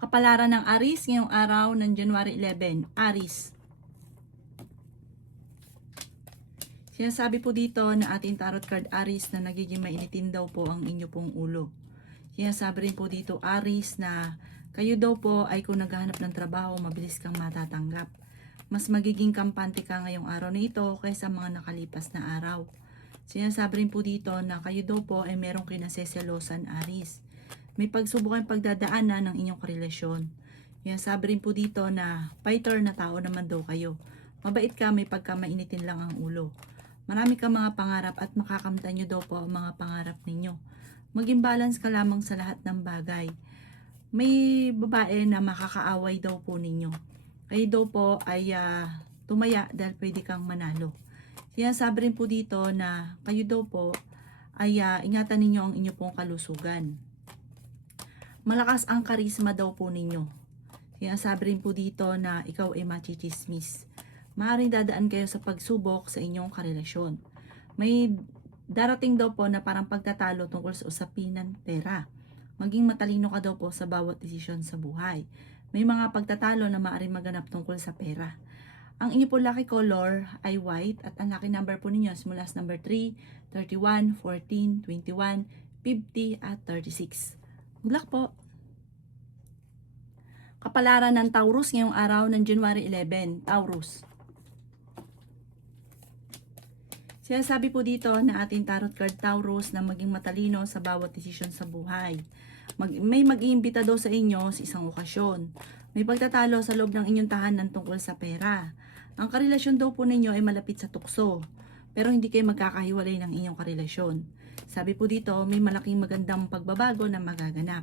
Kapalaran ng Aries ngayong araw ng January 11. Aries. Sinasabi po dito na ating tarot card Aries na nagiging mainitin daw po ang inyo pong ulo. Sinasabi rin po dito Aries na kayo daw po ay kung naghahanap ng trabaho, mabilis kang matatanggap. Mas magiging kampante ka ngayong araw na ito kaysa mga nakalipas na araw. Sinasabi rin po dito na kayo daw po ay merong kinaseselosan Aries. May pagsubok ang pagdadaanan ng inyong karelasyon. Sinasabi rin po dito na fighter na tao naman daw kayo. Mabait ka, may pagkamainitin lang ang ulo. Marami kang mga pangarap at makakamtan nyo daw po ang mga pangarap ninyo. Maging balance ka lamang sa lahat ng bagay. May babae na makakaaway daw po ninyo. Kayo daw po ay tumaya dahil pwede kang manalo. Sinasabi rin po dito na kayo daw po ay ingatan ninyo ang inyo pong kalusugan. Malakas ang karisma daw po ninyo. Sinasabi rin po dito na ikaw ay machichismis. Maaaring dadaan kayo sa pagsubok sa inyong karelasyon. May darating daw po na parang pagtatalo tungkol sa usapin ng pera. Maging matalino ka daw po sa bawat desisyon sa buhay. May mga pagtatalo na maaaring maganap tungkol sa pera. Ang inyo po lucky color ay white at ang lucky number po ninyo simula sa number 3, 31, 14, 21, 50 at 36. Good luck po! Kapalaran ng Taurus ngayong araw ng January 11. Taurus. Sinasabi po dito na ating tarot card Taurus na maging matalino sa bawat desisyon sa buhay. May mag-iimbita daw sa inyo sa isang okasyon. May pagtatalo sa loob ng inyong tahanan tungkol sa pera. Ang karelasyon daw po ninyo ay malapit sa tukso. Pero hindi kayo magkakahiwalay ng inyong karelasyon. Sabi po dito, may malaking magandang pagbabago na magaganap.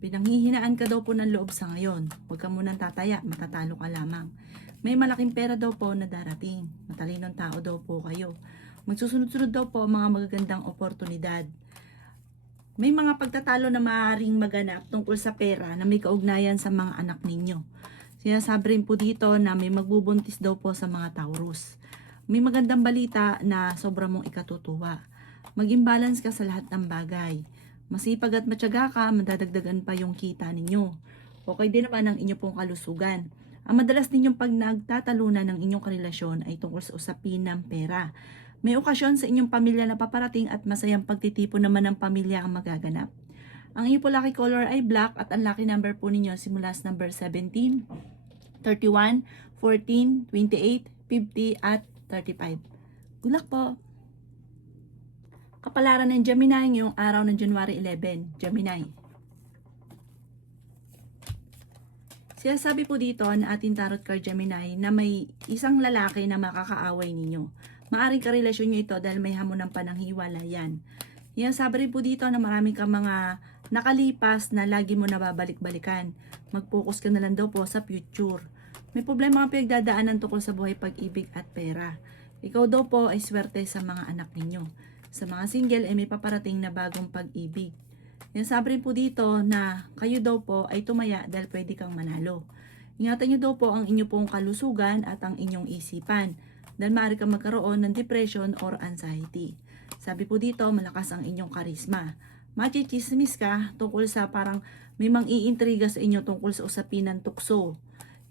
Pinanghihinaan ka daw po ng loob sa ngayon. Huwag ka munang tataya, matatalo ka lamang. May malaking pera daw po na darating. Matalinong tao daw po kayo. Magsusunod-sunod daw po mga magagandang oportunidad. May mga pagtatalo na maaaring maganap tungkol sa pera na may kaugnayan sa mga anak ninyo. Sinasabi rin po dito na may magbubuntis daw po sa mga Taurus. May magandang balita na sobra mong ikatutuwa. Maging balance ka sa lahat ng bagay. Masipag at matyaga ka, madadagdagan pa yung kita ninyo. Okay din naman ang inyo pong kalusugan. Ang madalas ninyong pag nagtatalunan ng inyong karelasyon ay tungkol sa usapin ng pera. May okasyon sa inyong pamilya na paparating at masayang pagtitipon naman ng pamilya ang magaganap. Ang inyong po lucky color ay black at ang lucky number po ninyo simula sa number 17, 31, 14, 28, 50 at 35. Good luck po! Kapalaran ng Gemini ngayong araw ng January 11. Gemini. Sinasabi po dito na ating tarot card Gemini na may isang lalaki na makakaaway ninyo. Maaring karelasyon nyo ito dahil may hamon ng pananghiwalayan. Sinasabi rin po dito na marami kang mga nakalipas na lagi mo nababalik-balikan. Mag-focus ka na lang daw po sa future. May problema ang pinagdadaanan tungkol sa buhay, pag-ibig at pera. Ikaw daw po ay swerte sa mga anak ninyo. Sa mga single ay may paparating na bagong pag-ibig. Sinasabi rin po dito na kayo daw po ay tumaya dahil pwede kang manalo. Ingatan nyo daw po ang inyo pong kalusugan at ang inyong isipan dahil maaari kang magkaroon ng depression or anxiety. Sabi po dito, malakas ang inyong karisma. Machichismis ka tungkol sa parang may mang-iintriga sa inyo tungkol sa usapin ng tukso.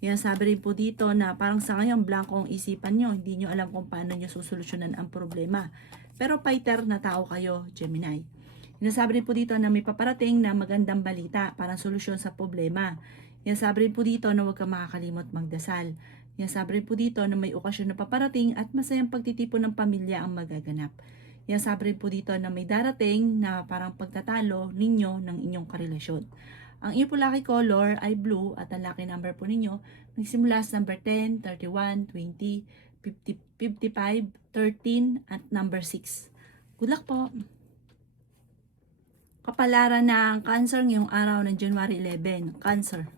Sabi rin po dito na parang sa ngayon blanco ang isipan nyo, hindi nyo alam kung paano nyo susolusyonan ang problema. Pero fighter na tao kayo, Gemini. Sinasabi rin po dito na may paparating na magandang balita, parang solusyon sa problema. Sinasabi rin po dito na huwag ka makakalimot magdasal. Sinasabi rin po dito na may okasyon na paparating at masayang pagtitipon ng pamilya ang magaganap. Sinasabi rin po dito na may darating na parang pagtatalo ninyo ng inyong karelasyon. Ang iyo po lucky color ay blue at ang lucky number po ninyo nagsimula sa number 10, 31, 20, 50, 55, 13 at number 6. Good luck po! Kapalaran ng Cancer ngayong araw ng January 11. Cancer.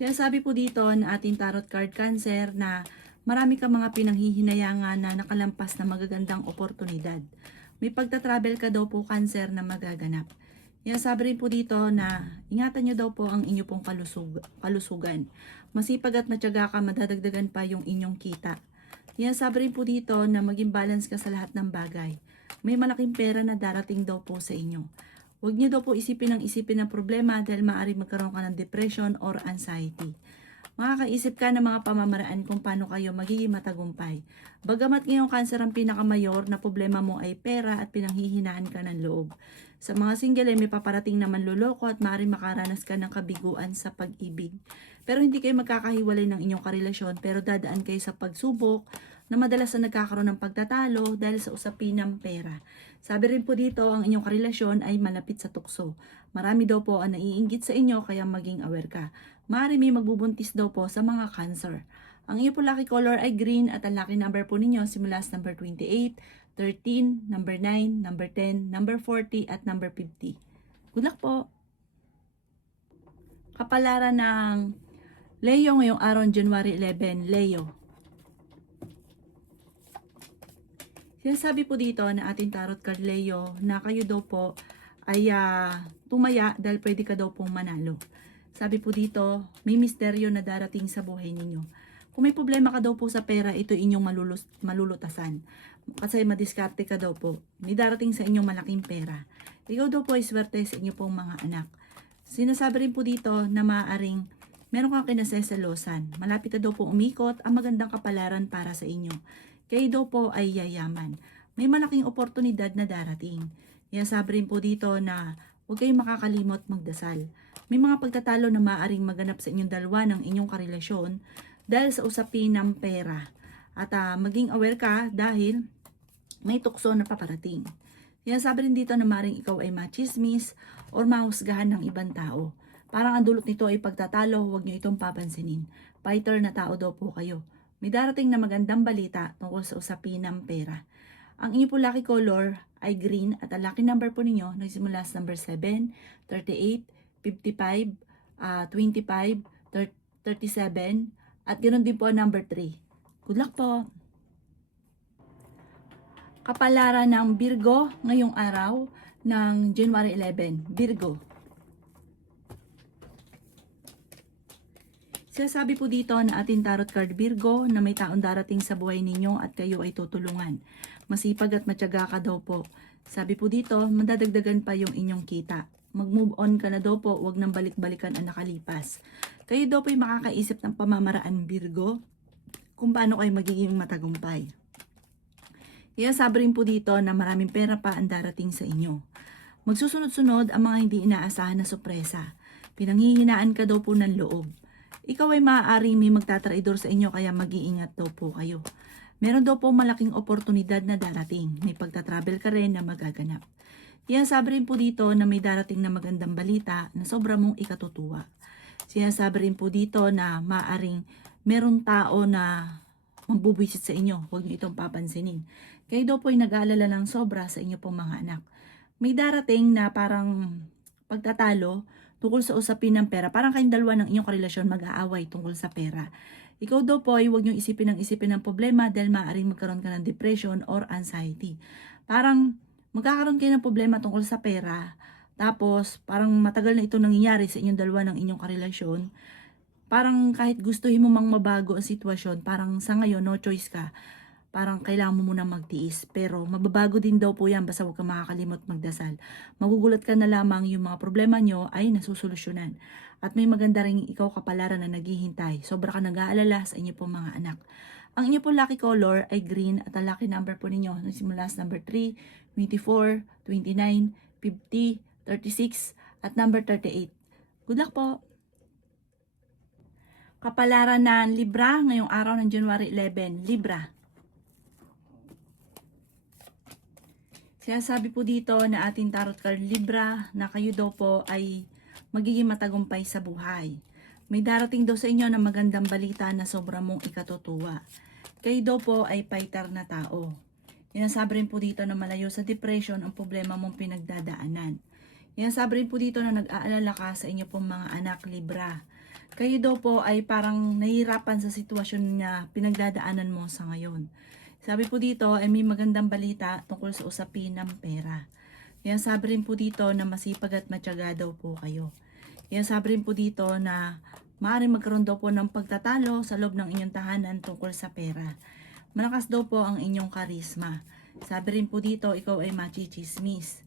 Sinasabi po dito na ating tarot card Cancer na marami kang mga pinanghihinayangan na nakalampas na magagandang oportunidad. May pagta-travel ka daw po Cancer na magaganap. Sabi rin po dito na ingatan nyo daw po ang inyo pong kalusugan. Masipag at matyaga ka, madadagdagan pa yung inyong kita. Sabi rin po dito na maging balance ka sa lahat ng bagay. May malaking pera na darating daw po sa inyo. Huwag niyo daw po isipin ng problema dahil maaari magkaroon ka ng depression or anxiety. Makakaisip ka ng mga pamamaraan kung paano kayo magiging matagumpay. Bagamat ngayong cancer ang pinakamayor na problema mo ay pera at pinanghihinaan ka ng loob. Sa mga single ay may paparating na manloloko at maaaring makaranas ka ng kabiguan sa pag-ibig. Pero hindi kayo magkakahiwalay ng inyong karelasyon pero dadaan kayo sa pagsubok na madalas na nagkakaroon ng pagtatalo dahil sa usapin ng pera. Sabi rin po dito, ang inyong karelasyon ay malapit sa tukso. Marami daw po ang naiinggit sa inyo kaya maging aware ka. Maaari may magbubuntis daw po sa mga cancer. Ang iyo po lucky color ay green at ang lucky number po ninyo simula sa number 28, 13, number 9, number 10, number 40 at number 50. Good luck po! Kapalaran ng Leo ngayong araw, January 11, Leo. Sinasabi po dito na ating tarot card Leo na kayo daw po ay tumaya dahil pwede ka daw pong manalo. Sabi po dito, may misteryo na darating sa buhay ninyo. Kung may problema ka daw po sa pera, ito inyong malulutasan. Kasi madiskarte ka daw po. May darating sa inyong malaking pera. Ikaw daw po ay swerte sa inyo pong mga anak. Sinasabi rin po dito na maaaring meron kang kinasesalosan. Malapit na daw po umikot ang magandang kapalaran para sa inyo. Kayo daw po ay yayaman. May malaking oportunidad na darating. Sinasabi rin po dito na huwag kayong makakalimot magdasal. May mga pagtatalo na maaaring maganap sa inyong dalawa ng inyong karelasyon dahil sa usapin ng pera. At maging aware ka dahil may tukso na paparating. Sinasabi rin dito na maaaring ikaw ay machismis or mahusgahan ng ibang tao. Parang ang dulot nito ay pagtatalo, huwag nyo itong papansinin. Fighter na tao daw po kayo. May darating na magandang balita tungkol sa usapin ng pera. Ang inyo po lucky color ay green at ang lucky number po ninyo nagsimula sa number 7, 38, 55, 25, 37, at ganoon din po number 3. Good luck po! Kapalaran ng Virgo ngayong araw ng January 11, Virgo. Sinasabi po dito na ating tarot card Virgo na may taong darating sa buhay ninyo at kayo ay tutulungan. Masipag at matyaga ka daw po. Sabi po dito, madadagdagan pa yung inyong kita. Mag-move on ka na daw po, huwag nang balik-balikan ang nakalipas. Kayo daw po ay makakaisip ng pamamaraan Virgo kung paano kayo magiging matagumpay. Sabi rin po dito na maraming pera pa ang darating sa inyo. Magsusunod-sunod ang mga hindi inaasahan na sorpresa. Pinanghihinaan ka daw po ng loob. Ikaw ay maaaring may magtatraidor sa inyo kaya mag-iingat daw po kayo. Meron daw po malaking oportunidad na darating. May pagtatravel ka rin na magaganap. Sabi rin po dito na may darating na magandang balita na sobra mong ikatutuwa. Sinasabi rin po dito na maaaring meron tao na mambubuisit sa inyo. Huwag niyo itong papansinin. Kayo daw po ay nag-aalala ng sobra sa inyo pong mga anak. May darating na parang pagtatalo tungkol sa usapin ng pera. Parang kayong dalawa ng inyong karelasyon mag-aaway tungkol sa pera. Ikaw daw po ay huwag niyong isipin ng problema dahil maaaring magkaroon ka ng depression or anxiety. Parang magkakaroon kayo ng problema tungkol sa pera. Tapos parang matagal na ito nangyayari sa inyong dalawa ng inyong karelasyon. Parang kahit gustuhin mo mang mabago ang sitwasyon, parang sa ngayon no choice ka. Parang kailangan mo muna magtiis. Pero mababago din daw po yan basta huwag ka makakalimot magdasal. Magugulat ka na lamang yung mga problema nyo ay nasusolusyonan. At may maganda rin ikaw kapalaran na naghihintay. Sobra ka nag-aalala sa inyo pong mga anak. Ang inyo po lucky color ay green at ang lucky number po ninyo nagsimula sa number 3, 24, 29, 50, 36 at number 38. Good luck po! Kapalaran ng Libra ngayong araw ng January 11, Libra. Sinasabi po dito na ating tarot card Libra na kayo daw po ay magiging matagumpay sa buhay. May darating daw sa inyo na magandang balita na sobra mong ikatutuwa. Kayo daw po ay fighter na tao. Sinasabi rin po dito na malayo sa depression ang problema mong pinagdadaanan. Sinasabi rin po dito na nag-aalala ka sa inyo pong mga anak Libra. Kayo daw po ay parang nahihirapan sa sitwasyon na pinagdadaanan mo sa ngayon. Sabi po dito ay may magandang balita tungkol sa usapin ng pera. Sabi rin po dito na masipag at matyaga daw po kayo. Sabi rin po dito na maaaring magkaroon daw po ng pagtatalo sa loob ng inyong tahanan tungkol sa pera. Malakas daw po ang inyong karisma. Sabi rin po dito ikaw ay machichismis.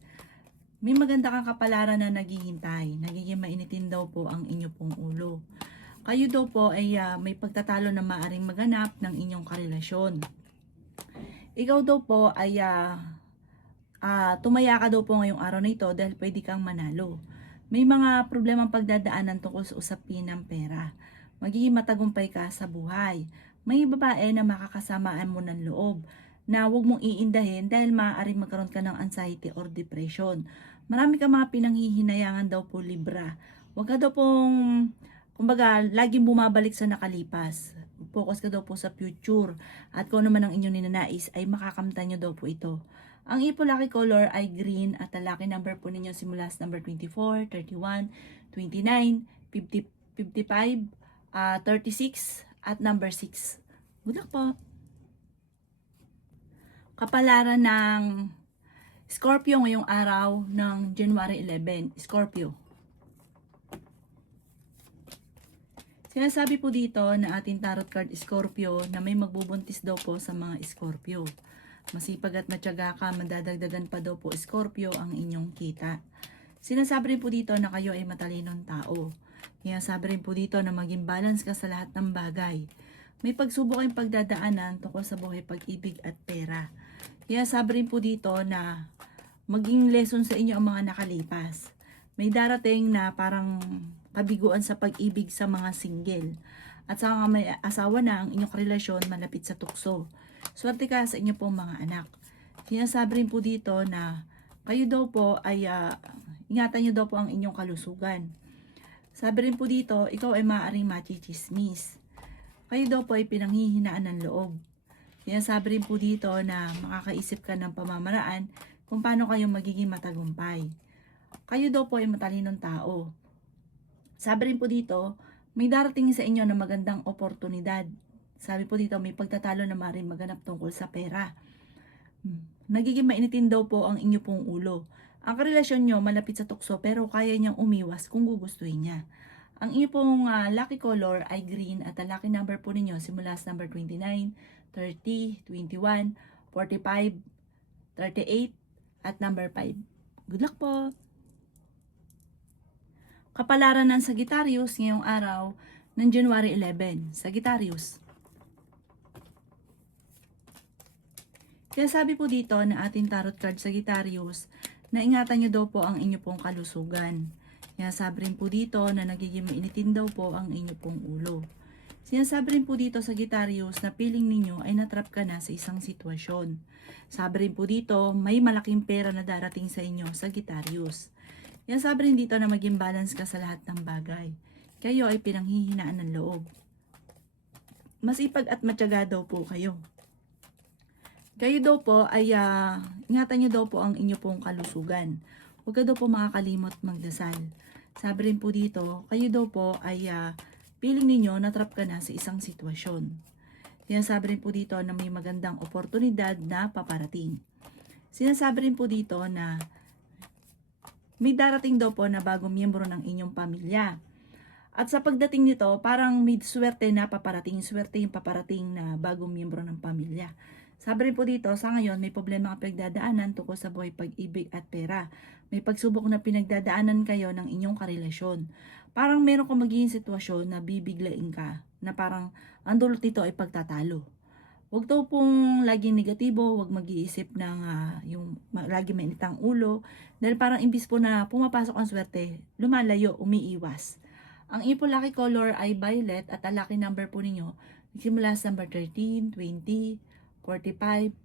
May maganda kang kapalaran na naghihintay. Nagiging mainitin daw po ang inyo pong ulo. Kayo daw po ay may pagtatalo na maaring maganap ng inyong karelasyon. Ikaw daw po ay tumaya ka daw po ngayong araw na ito dahil pwede kang manalo. May mga problemang pagdadaanan tungkol sa usapin ng pera. Magiging matagumpay ka sa buhay. May babae na makakasamaan mo ng loob na huwag mong iindahin dahil maaaring magkaroon ka ng anxiety or depression. Marami ka mga pinanghihinayangan daw po, Libra. Huwag ka daw pong, kumbaga, laging bumabalik sa nakalipas. Focus ka daw po sa future. At kung ano man ang inyong ninanais ay makakamtan nyo daw po ito. Ang ipo lucky color ay green at ang lucky number po ninyo simula sa number 24, 31, 29, 50, 55, 36 at number 6. Good luck po! Kapalaran ng Scorpio ngayong araw ng January 11. Scorpio. Sinasabi po dito na ating tarot card Scorpio na may magbubuntis daw po sa mga Scorpio. Masipag at matyaga ka, madadagdagan pa daw po Scorpio ang inyong kita. Sinasabi rin po dito na kayo ay matalinong tao. Sinasabi rin po dito na maging balance ka sa lahat ng bagay. May pagsubok kayong pagdadaanan tungkol sa buhay, pag-ibig at pera. Sinasabi rin po dito na maging lesson sa inyo ang mga nakalipas. May darating na parang kabiguan sa pag-ibig sa mga single. At sa mga may asawa na, ang inyong relasyon malapit sa tukso. Swerte ka sa inyo pong mga anak. Sinasabi rin po dito na kayo daw po ay ingatan nyo daw po ang inyong kalusugan. Sabi rin po dito, ikaw ay maaaring machichismis. Kayo daw po ay pinanghihinaan ng loob. Sinasabi rin po dito na makakaisip ka ng pamamaraan kung paano kayo magiging matagumpay. Kayo daw po ay matalinong tao. Sabi rin po dito, may darating sa inyo na magandang oportunidad. Sabi po dito, may pagtatalo na maaaring maganap tungkol sa pera. Nagiging mainitin daw po ang inyo pong ulo. Ang karelasyon nyo malapit sa tukso pero kaya niyang umiwas kung gugustuhin niya. Ang inyo pong lucky color ay green at ang lucky number po ninyo simula sa number 29, 30, 21, 45, 38 at number 5. Good luck po! Kapalaran ng Sagittarius ngayong araw ng January 11. Sagittarius. Kaya sabi po dito na ating tarot card Sagittarius na ingatan nyo daw po ang inyo pong kalusugan. Kaya sabi rin po dito na nagiging mainitin daw po ang inyo pong ulo. Sinasabi rin po dito Sagittarius na feeling ninyo ay natrap ka na sa isang sitwasyon. Sabi rin po dito may malaking pera na darating sa inyo Sagittarius. Yan sabi rin dito na maging balance ka sa lahat ng bagay. Kayo ay pinanghihinaan ng loob. Masipag at matyaga daw po kayo. Kayo daw po ay ingatan nyo daw po ang inyo pong kalusugan. Huwag ka daw po makakalimot magdasal. Sabi rin po dito, kayo daw po ay feeling ninyo natrap ka na sa isang sitwasyon. Sinasabi rin po dito na may magandang oportunidad na paparating. Sinasabi rin po dito na may darating daw po na bagong miyembro ng inyong pamilya. At sa pagdating nito, parang may swerte na paparating. Swerte yung paparating na bagong miyembro ng pamilya. Sabi rin po dito, sa ngayon, may problema ka pinagdadaanan tungkol sa buhay, pag-ibig at pera. May pagsubok na pinagdadaanan kayo ng inyong karelasyon. Parang meron kang magiging sitwasyon na bibiglain ka. Na parang ang dulot nito ay pagtatalo. Huwag daw pong laging negatibo, huwag mag-iisip ng yung lagi mainit ang ulo. Dahil parang imbis po na pumapasok ang swerte, lumalayo, umiiwas. Ang ipo lucky color ay violet at ang lucky number po ninyo, simula sa number 13, 20, 45,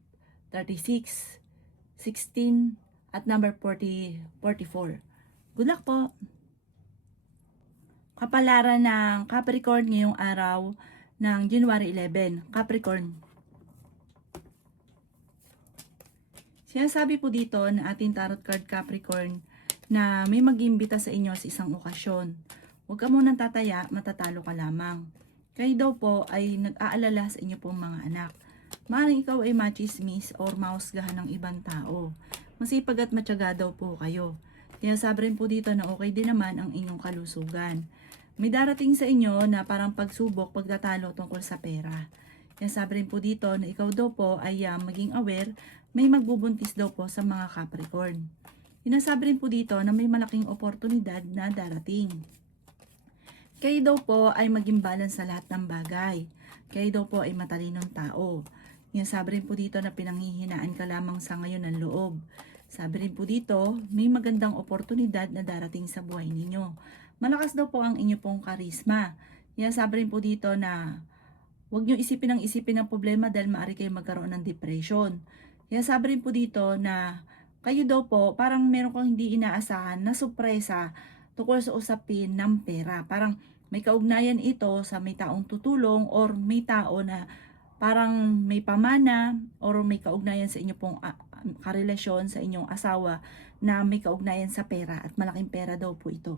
36, 16, at number 44. Good luck po! Kapalaran ng Capricorn ngayong araw ng January 11. Capricorn. Sinasabi po dito na ating tarot card Capricorn na may mag-imbita sa inyo sa isang okasyon. Huwag ka munang tataya, matatalo ka lamang. Kayo daw po ay nag-aalala sa inyo pong mga anak. Maaaring ikaw ay machismis or mausgahan ng ibang tao. Masipag at matyaga daw po kayo. Kaya sabi rin po dito na okay din naman ang inyong kalusugan. May darating sa inyo na parang pagsubok, pagtatalo tungkol sa pera. Kaya sabi rin po dito na ikaw daw po ay maging aware, may magbubuntis daw po sa mga Capricorn. Sinasabi rin po dito na may malaking oportunidad na darating. Kayo daw po ay maging balance sa lahat ng bagay. Kayo daw po ay matalinong tao. Sabi rin po dito na pinanghihinaan ka lamang sa ngayon ng loob. Sabi rin po dito, may magandang oportunidad na darating sa buhay ninyo. Malakas daw po ang inyo pong karisma. Sabi rin po dito na huwag nyo isipin ng problema dahil maaari kayo magkaroon ng depression. Sabi rin po dito na kayo daw po parang meron kang hindi inaasahan na sorpresa tungkol sa usapin ng pera. Parang may kaugnayan ito sa may taong tutulong or may tao na parang may pamana or may kaugnayan sa inyo pong karelasyon sa inyong asawa na may kaugnayan sa pera at malaking pera daw po ito.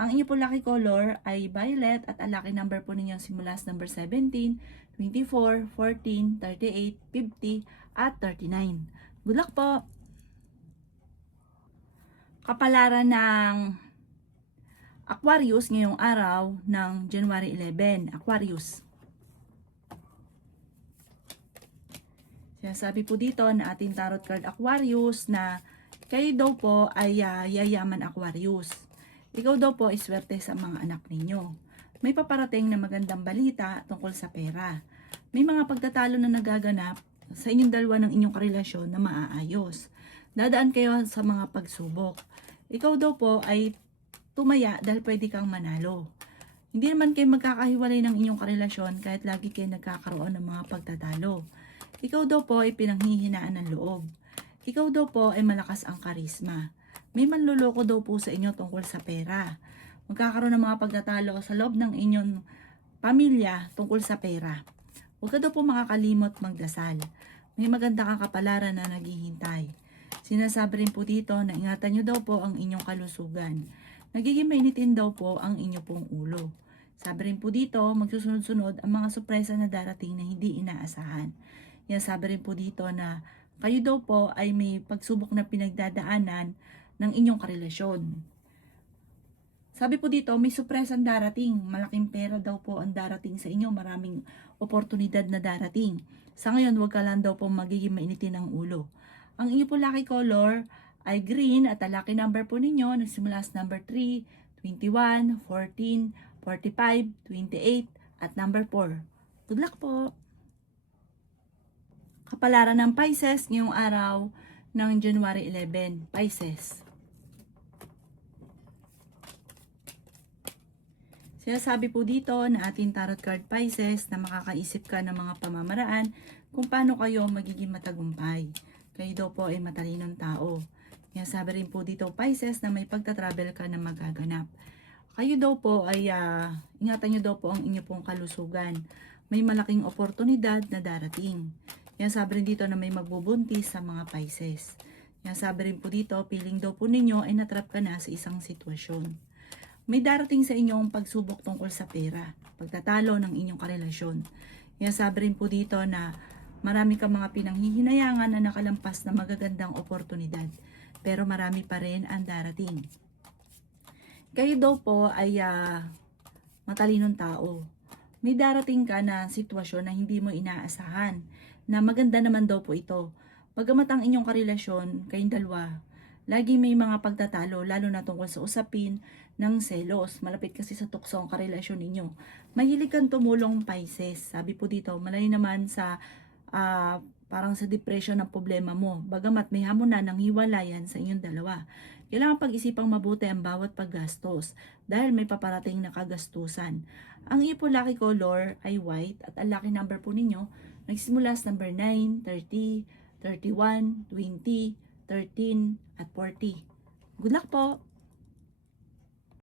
Ang inyo po lucky color ay violet at ang lucky number po ninyo simula sa number 17, 24, 14, 38, 50 at 39. Good luck po! Kapalaran ng Aquarius ngayong araw ng January 11. Aquarius. Sabi po dito na ating tarot card Aquarius na kayo daw po ay yayaman Aquarius. Ikaw daw po ay swerte sa mga anak ninyo. May paparating na magandang balita tungkol sa pera. May mga pagtatalo na nagaganap sa inyong dalawa ng inyong karelasyon na maaayos. Dadaan kayo sa mga pagsubok. Ikaw daw po ay tumaya dahil pwede kang manalo. Hindi naman kayo magkakahiwalay ng inyong karelasyon kahit lagi kayo nagkakaroon ng mga pagtatalo. Ikaw daw po ay pinanghihinaan ng loob. Ikaw daw po ay malakas ang karisma. May manluloko daw po sa inyo tungkol sa pera. Magkakaroon ng mga pagtatalo sa loob ng inyong pamilya tungkol sa pera. Huwag ka daw po makakalimot magdasal. May maganda kang kapalaran na naghihintay. Sinasabi rin po dito na ingatan nyo daw po ang inyong kalusugan. Nagiging mainitin daw po ang inyo pong ulo. Sabi rin po dito, magsusunod-sunod ang mga sorpresa na darating na hindi inaasahan. Sabi rin po dito na kayo daw po ay may pagsubok na pinagdadaanan ng inyong karelasyon. Sabi po dito, may sorpresang darating. Malaking pera daw po ang darating sa inyo. Maraming oportunidad na darating. Sa ngayon, huwag ka lang daw po magiging mainitin ang ulo. Ang inyo po lucky color ay green at ang lucky number po ninyo nagsimula sa number 3, 21, 14, 45, 28 at number 4. Good luck po! Kapalaran ng Pisces ngayong araw ng January 11. Pisces. Sinasabi po dito na ating tarot card Pisces na makakaisip ka ng mga pamamaraan kung paano kayo magiging matagumpay. Kayo daw po ay matalinong tao. Sabi rin po dito Pisces na may pagta-travel ka na magaganap. Kayo daw po ay ingatan nyo daw po ang inyo pong kalusugan. May malaking oportunidad na darating. Sabi rin dito na may magbubuntis sa mga Pisces. Sabi rin po dito, feeling daw po ninyo ay natrap ka na sa isang sitwasyon. May darating sa inyong pagsubok tungkol sa pera, pagtatalo ng inyong karelasyon. Sabi rin po dito na marami kang mga pinanghihinayangan na nakalampas na magagandang oportunidad. Pero marami pa rin ang darating. Kayo daw po ay matalinong tao. May darating ka na sitwasyon na hindi mo inaasahan, na maganda naman daw po ito. Bagamat ang inyong karelasyon, kayong dalawa, lagi may mga pagtatalo, lalo na tungkol sa usapin ng selos. Malapit kasi sa tukso ang karelasyon ninyo. Mahilig kang tumulong Pisces. Sabi po dito, malay naman sa parang sa depression ng problema mo. Bagamat may hamon na ng hiwalayan sa inyong dalawa. Kailangan pag-isipang mabuti ang bawat paggastos dahil may paparating na kagastusan. Ang iyo po lucky color ay white at ang lucky number po ninyo nagsimula sa number 9, 30, 31, 20, 13 at 40. Good luck po!